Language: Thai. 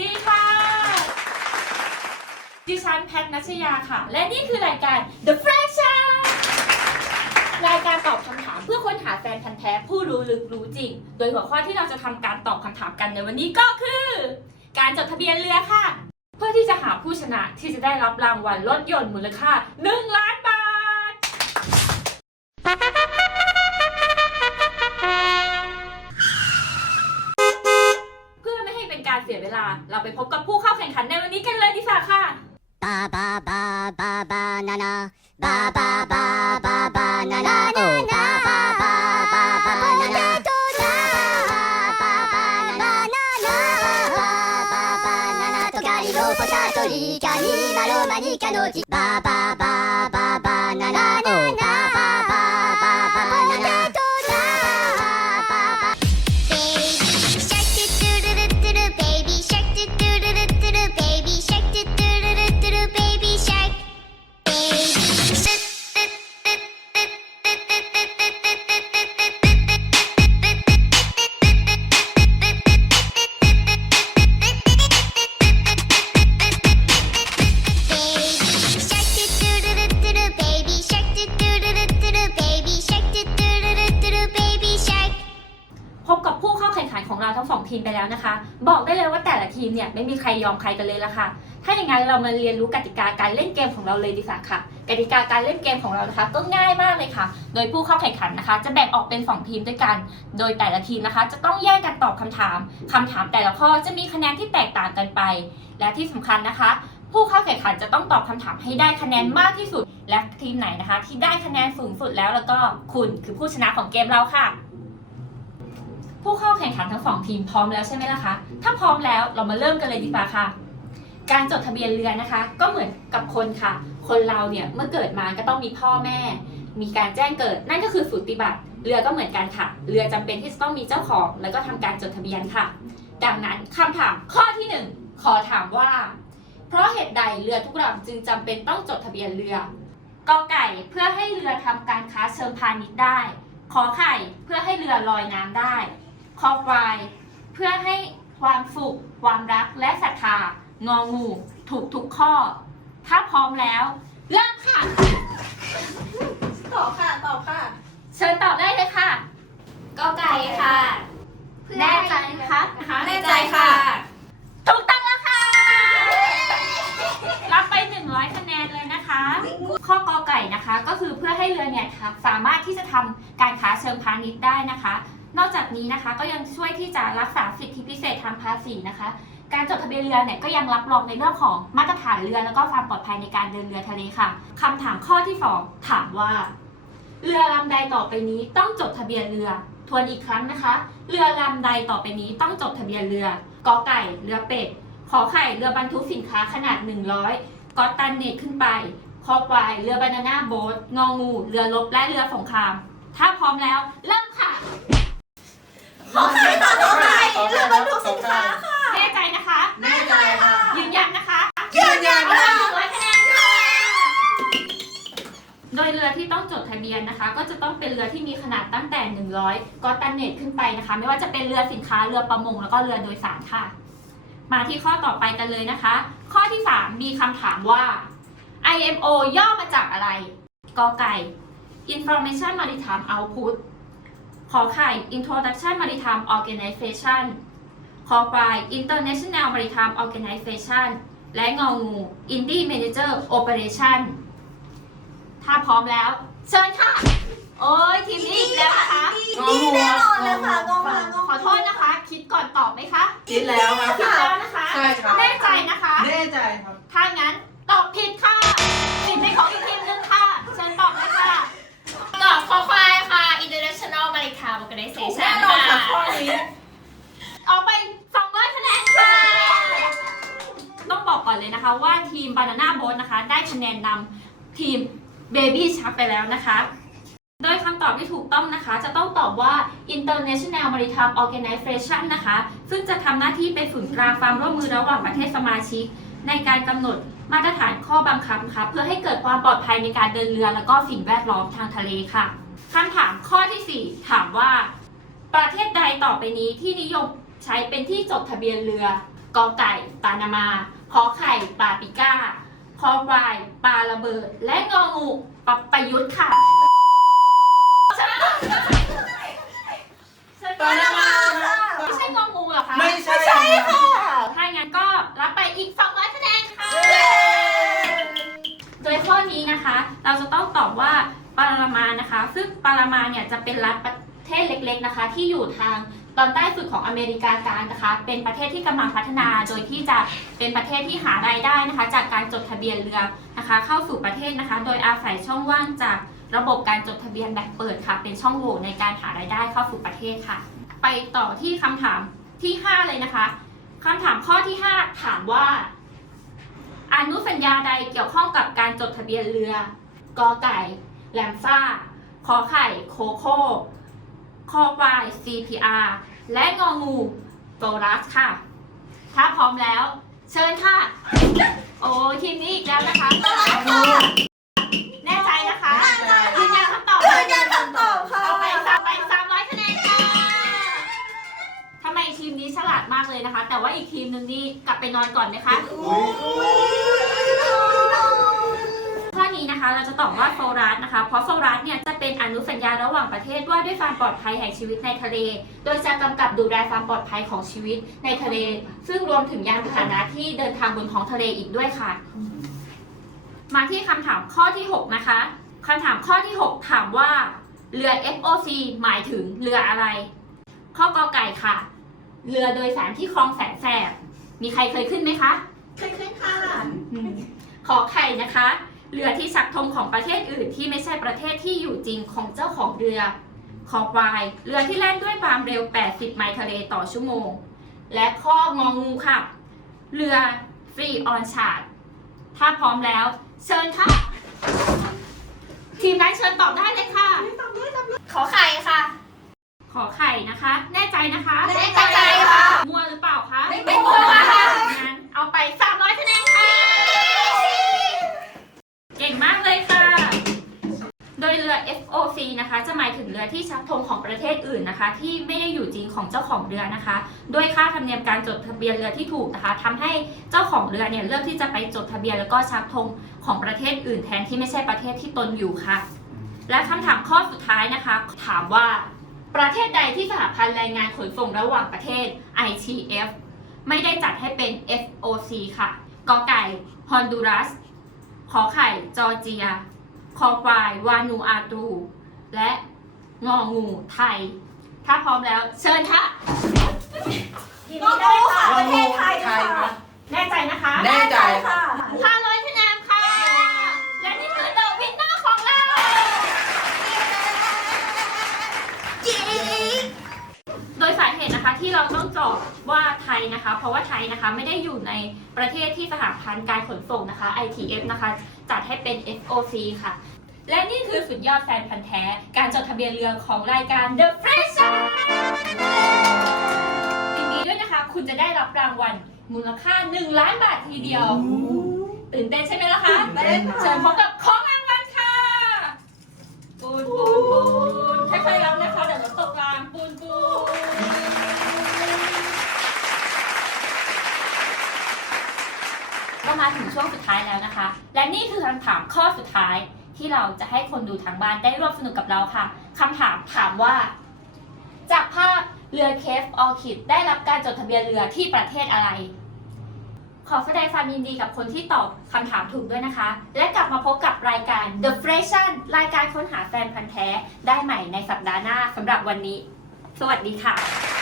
ดีค่ะ ดิฉันแพทนัชยาค่ะ และนี่คือรายการ The Fraction รายการตอบคำถามเพื่อค้นหาแฟนพันธ์แท้ผู้รู้ลึกรู้จริง โดยหัวข้อที่เราจะทำการตอบคำถามกันในวันนี้ก็คือ การจดทะเบียนเรือค่ะ เพื่อที่จะหาผู้ชนะที่จะได้รับรางวัลรถยนต์มูลค่า1ล้าน แข่งขันในวันนี้กันเลยดีกว่าค่ะ ba ba ba ba ba na na ba ba ba ba ba na na oh ba ba ba ba ba na na ba ba ba na na ba ba ba na na とガリロポタトリカニマロマニカのちばばばばばななおばばばば ของเราทั้งสองทีมไปแล้วนะคะ บอกได้เลยว่าแต่ละทีมเนี่ยไม่มีใครยอมใครกันเลยละค่ะ ถ้าอย่างนั้นเรามาเรียนรู้กติกาการเล่นเกมของเราเลยดีกว่าค่ะ กติกาการเล่นเกมของเรานะคะ ก็ง่ายมากเลยค่ะ โดยผู้เข้าแข่งขันนะคะ จะแบ่งออกเป็นสองทีมด้วยกัน โดยแต่ละทีมนะคะ จะต้องแยกกันตอบคำถามคำถามแต่ละข้อจะมีคะแนนที่แตกต่างกันไป และที่สำคัญนะคะ ผู้เข้าแข่งขันจะต้องตอบคำถามให้ได้คะแนนมากที่สุด และทีมไหนนะคะ ที่ได้คะแนนสูงสุดแล้วแล้วก็คุณคือผู้ชนะของเกมเราค่ะ ผู้เข้าแข่งขันทั้งสองทีมพร้อมแล้วใช่ไหมล่ะคะ ถ้าพร้อมแล้วเรามาเริ่มกันเลยดีกว่าค่ะ การจดทะเบียนเรือนะคะ ก็เหมือนกับคนค่ะ คนเราเนี่ยเมื่อเกิดมาก็ต้องมีพ่อแม่ มีการแจ้งเกิด นั่นก็คือสูติบัตร เรือก็เหมือนกันค่ะ เรือจำเป็นที่จะต้องมีเจ้าของ แล้วก็ทำการจดทะเบียนค่ะ ดังนั้นคำถามข้อที่หนึ่งขอถามว่า เพราะเหตุใดเรือทุกลำจึงจำเป็นต้องจดทะเบียนเรือกอไก่เพื่อให้เรือทำการค้าเชิงพาณิชย์ได้ ขอไข่เพื่อให้เรือลอยน้ำได้ คอควาย เพื่อให้ความสุข ความรักและศรัทธางองู ถูกทุกข้อ ถ้าพร้อมแล้ว เริ่มค่ะ ตอบค่ะ ตอบค่ะ เชิญตอบได้เลยค่ะกอไก่ค่ะแน่ใจคะนะคะแน่ใจค่ะ ถูกต้องแล้วค่ะ รับไป 100 คะแนนเลยนะคะ ข้อกอไก่นะคะ ก็คือเพื่อให้เรือเนี่ยสามารถที่จะทำการค้าเชิงพาณิชย์ได้นะคะ นอกจากนี้นะคะก็ยังช่วยที่จะรักษาสิทธิพิเศษทางภาษีนะคะ การจดทะเบียนเรือเนี่ยก็ยังรับรองในเรื่องของมาตรฐานเรือแล้วก็ความปลอดภัยในการเดินเรือทะเลค่ะคำถามข้อที่สองถามว่า เรือลำใดต่อไปนี้ต้องจดทะเบียนเรือ ทวนอีกครั้งนะคะ เรือลำใดต่อไปนี้ต้องจดทะเบียนเรือกอไก่เรือเป็ดขอไข่เรือบรรทุกสินค้าขนาด 100กอตตันเนตขึ้นไปคอควายเรือบานาน่าโบ๊ทงองู เรือรบและเรือสงคราม ถ้าพร้อมแล้ว เริ่มค่ะ ขอไข่ค่ะขอไข่เรือบรรทุกสินค้าค่ะแน่ใจนะคะ แน่ใจค่ะยืนยันนะคะยืนยันเอาค่ะหนึ่งร้อยคะแนนค่ะโดยเรือที่ต้องจดทะเบียนนะคะ ก็จะต้องเป็นเรือที่มีขนาดตั้งแต่ 100กอตตันเนตขึ้นไปนะคะ ไม่ว่าจะเป็นเรือสินค้าเรือประมงแล้วก็เรือโดยสารค่ะ มาที่ข้อต่อไปกันเลยนะคะ ข้อที่ 3 มีคำถามว่า IMO ย่อมาจากอะไรกอไก่ Information Maritime Output ขอไข่ Introduction Maritime Organization คอควาย International Maritime Organization และงองู Indie Manager Operation ถ้าพร้อมแล้ว เชิญค่ะ โอ้ยทีมนี้อีกแล้วนะคะนี่แน่นอนเลยค่ะงงค่ะงงขอโทษนะคะ คิดก่อนตอบไหมคะ คิดแล้วครับ คิดแล้วนะคะใช่ครับ แน่ใจนะคะ แน่ใจครับ ถ้างั้นตอบผิดค่ะผิดเป็นของอีกทีมนึงค่ะ เชิญตอบเลยค่ะตอบคอควาย ม Banana Boat นะคะ ได้คะแนนนำทีม Baby Shark ไปแล้วนะคะ โดยคำตอบที่ถูกต้องนะคะ จะต้องตอบว่า International Maritime Organization นะคะ ซึ่งจะทำหน้าที่เป็นศูนย์กลางความร่วมมือระหว่างประเทศสมาชิก ในการกำหนดมาตรฐานข้อบังคับนะคะเพื่อให้เกิดความปลอดภัยในการเดินเรือ และก็สิ่งแวดล้อมทางทะเลค่ะคำถามข้อทีสี่4 ถามว่า ประเทศใดต่อไปนี้ที่นิยมใช้เป็นที่จดทะเบียนเรือ กกอไก่ปานามาขอไข่ปาปิก้าคอควายปลาระเบิด และงองูปะประยุทธ์ค่ะปานามาค่ะไม่ใช่งองูเหรอคะไม่ใช่ค่ะถ้าอย่างนั้นก็รับไปอีก200คะแนนค่ะ โดยข้อนี้นะคะ เราจะต้องตอบว่าปารามานะคะ ซึ่งปารามาเนี่ยจะเป็นรัฐประเทศเล็กๆนะคะ ที่อยู่ทาง ตอนใต้สุดของอเมริกากลางนะคะ เป็นประเทศที่กำลังพัฒนาโดยที่จะเป็นประเทศที่หารายได้นะคะ จากการจดทะเบียนเรือนะคะ เข้าสู่ประเทศนะคะ โดยอาศัยช่องว่างจากระบบการจดทะเบียนแบบเปิดค่ะ เป็นช่องโหว่ในการหารายได้เข้าสู่ประเทศค่ะ ไปต่อที่คำถามที่ 5 เลยนะคะคำถามข้อที่ 5 ถามว่า อนุสัญญาใดเกี่ยวข้องกับการจดทะเบียนเรือกอไก่แลมซ่าขอไข่โคโค่ คอควาย CPR และงองูโตรัสค่ะ ถ้าพร้อมแล้ว เชิญค่ะ โอ้ยทีมนี้อีกแล้วนะคะแน่ใจนะคะยืนยันคำตอบยืนยันคำตอบค่ะเอาไปสามไปสามร้อยคะแนนค่ะทำไมทีมนี้ฉลาดมากเลยนะคะ แต่ว่าอีกทีมหนึ่งนี่กลับไปนอนก่อนไหมคะข้อนี้นะคะ เราจะตอบว่าโซรัสนะคะ เพราะโซรัสเนี่ยจะ เป็นอนุสัญญาระหว่างประเทศว่าด้วยความปลอดภัยแห่งชีวิตในทะเล โดยจะกำกับดูแลความปลอดภัยของชีวิตในทะเล ซึ่งรวมถึงยานพาหนะที่เดินทางบนท้องทะเลอีกด้วยค่ะ มาที่คำถามข้อที่ 6 นะคะคำถามข้อที่ 6 ถามว่า เรือ FOC หมายถึงเรืออะไร ข้อกอไก่ค่ะ เรือโดยสารที่คลองแสนแสบ มีใครเคยขึ้นไหมคะ เคยขึ้นค่ะ ขอไข่นะคะ เรือที่ชักธงของประเทศอื่นที่ไม่ใช่ประเทศที่อยู่จริงของเจ้าของเรือ ขอควาย เรือที่แล่นด้วยความเร็ว 80 ไมล์ทะเลต่อชั่วโมง และข้ององูค่ะ เรือฟรีออนชาร์ดถ้าพร้อมแล้ว เชิญค่ะ ทีมนั้นเชิญตอบได้เลยค่ะ ขอไข่ค่ะ ขอไข่นะคะ แน่ใจนะคะ แน่ใจ นะคะ จะหมายถึงเรือที่ชักธงของประเทศอื่นนะคะ ที่ไม่ได้อยู่จริงของเจ้าของเรือนะคะ ด้วยค่าธรรมเนียมการจดทะเบียนเรือที่ถูกนะคะทำให้เจ้าของเรือเนี่ยเลือกที่จะไปจดทะเบียนแล้วก็ชักธงของประเทศอื่นแทนที่ไม่ใช่ประเทศที่ตนอยู่ค่ะ และคำถามข้อสุดท้ายนะคะ ถามว่า ประเทศใดที่สหพันธ์แรงงานขนส่งระหว่างประเทศ ITF ไม่ได้จัดให้เป็น FOC ค่ะกอไก่ฮอนดูรัส ขอไข่ จอร์เจีย คอควาย วานูอาตู และงองูไทย ถ้าพร้อมแล้วเชิญค่ะงองูค่ะประเทศไทยค่ะแน่ใจนะคะแน่ใจค่ะ500คะแนนค่ะ และนี่คือ The Winner ของเราโดยสาเหตุนะคะที่เราต้องเจาะว่าไทยนะคะ เพราะว่าไทยนะคะไม่ได้อยู่ในประเทศที่สหพันธ์การขนส่งนะคะ ITF นะคะ จัดให้เป็น FOC ค่ะ และนี่คือสุดยอดแฟนพันธ์แท้ การจดทะเบียนเรือของรายการ The Fresh ยินดีด้วยนะคะ คุณจะได้รับรางวัลมูลค่า 1 ล้านบาททีเดียว ตื่นเต้นใช่ไหมล่ะคะตื่นเต้นค่ะ เชิญพบกับของรางวัลค่ะ ปูนปูนปูนค่อยๆรับนะคะ เดี๋ยวเราตกกลางปูนปูน ก็มาถึงช่วงสุดท้ายแล้วนะคะ และนี่คือคำถามข้อสุด ที่เราจะให้คนดูทางบ้านได้ร่วมสนุกกับเราค่ะคำถามถามว่า จากภาพเรือเคฟออคิดได้รับการจดทะเบียนเรือที่ประเทศอะไร ขอแสดงความยินดีกับคนที่ตอบคำถามถูกด้วยนะคะ และกลับมาพบกับรายการ The Freshion รายการค้นหาแฟนพันธ์แท้ได้ใหม่ในสัปดาห์หน้าสำหรับวันนี้ สวัสดีค่ะ